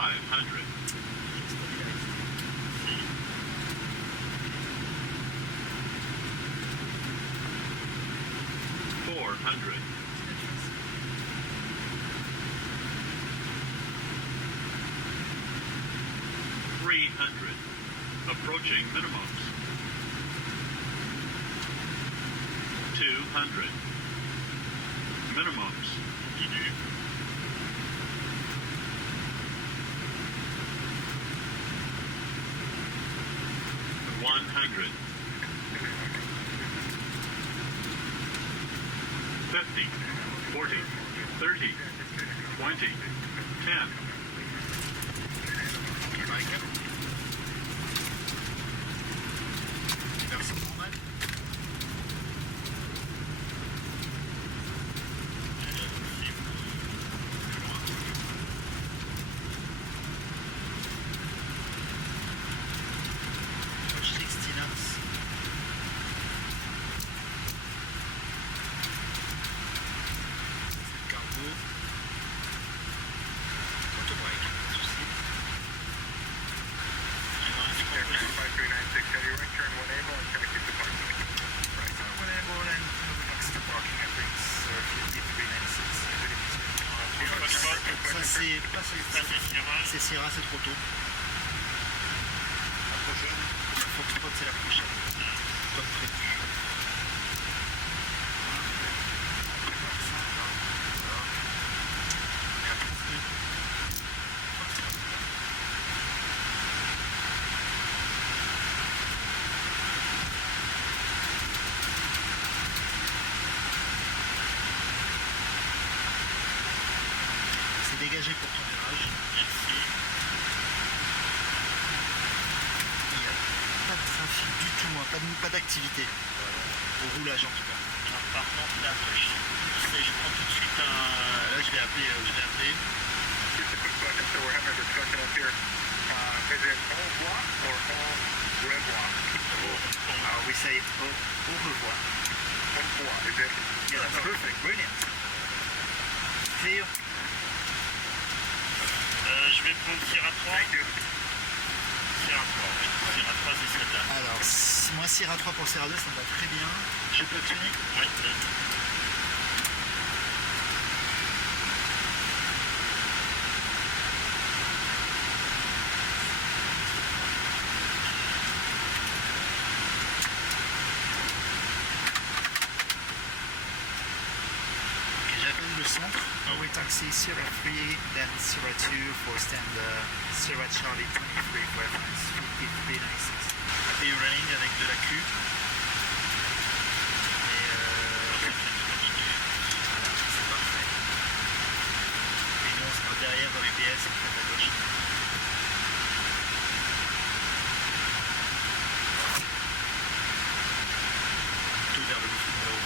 500. 400. 300. Approaching minimums. 200. Minimums. Continue. 100. 50. 40. 30. 20. 10. C'est Sierra, c'est trop tôt. La prochaine Foxtrot, c'est la prochaine. Comme prévu. C'est dégagé pour ton virage. Merci. Ça file du tout, hein. Pas d'activité au roulage en tout cas. Alors, par contre, là, je prends tout de suite un. Là, je vais appeler. Just a quick question, so we're having a discussion up here. Is it all block or all red block? We say au revoir. Au revoir, is it? Yeah, that's perfect, brilliant. Clear. Je vais prendre Sierra 3. Thank you. Sierra 3, oui. Sierra 3, c'est celle-là. Alors, moi Sierra 3 pour Sierra 2, ça me va très bien. Je peux tenir. Oui. J'appelle le centre. We taxi Sierra 3, then Sierra 2 for stand Sierra Charlie 23 reference 5396. Et running avec de la Q. Voilà, c'est parfait. Et nous on sera derrière dans les PS et à gauche. Tout vers le numéro.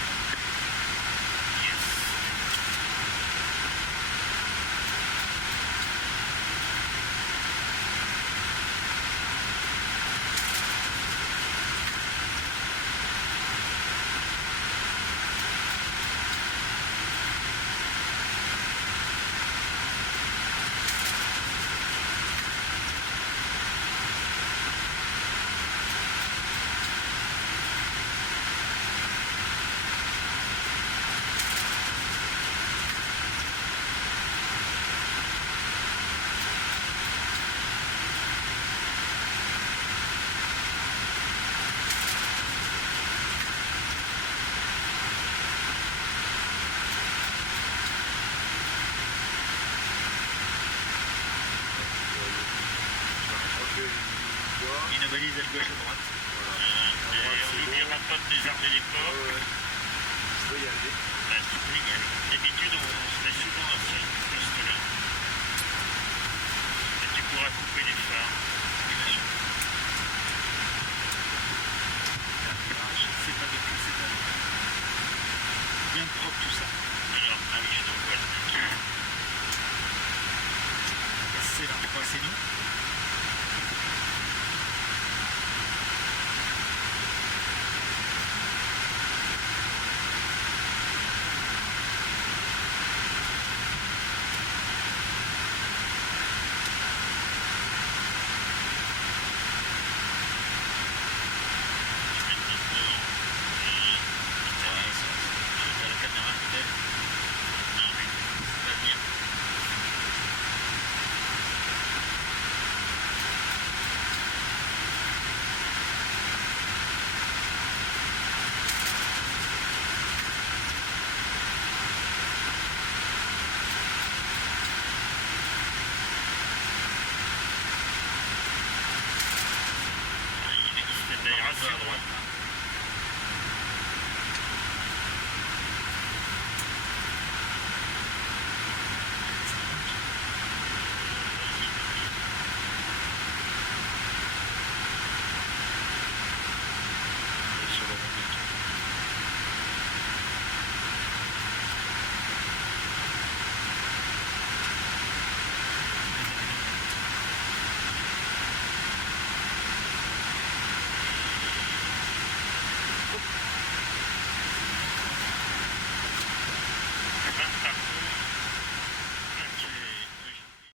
Une balise à gauche à droite. Et on n'oubliera pas de désarmer les ports. Je peux y aller. Bah, tu peux y aller. D'habitude, on se met souvent à ce poste-là. Et tu pourras couper les phares.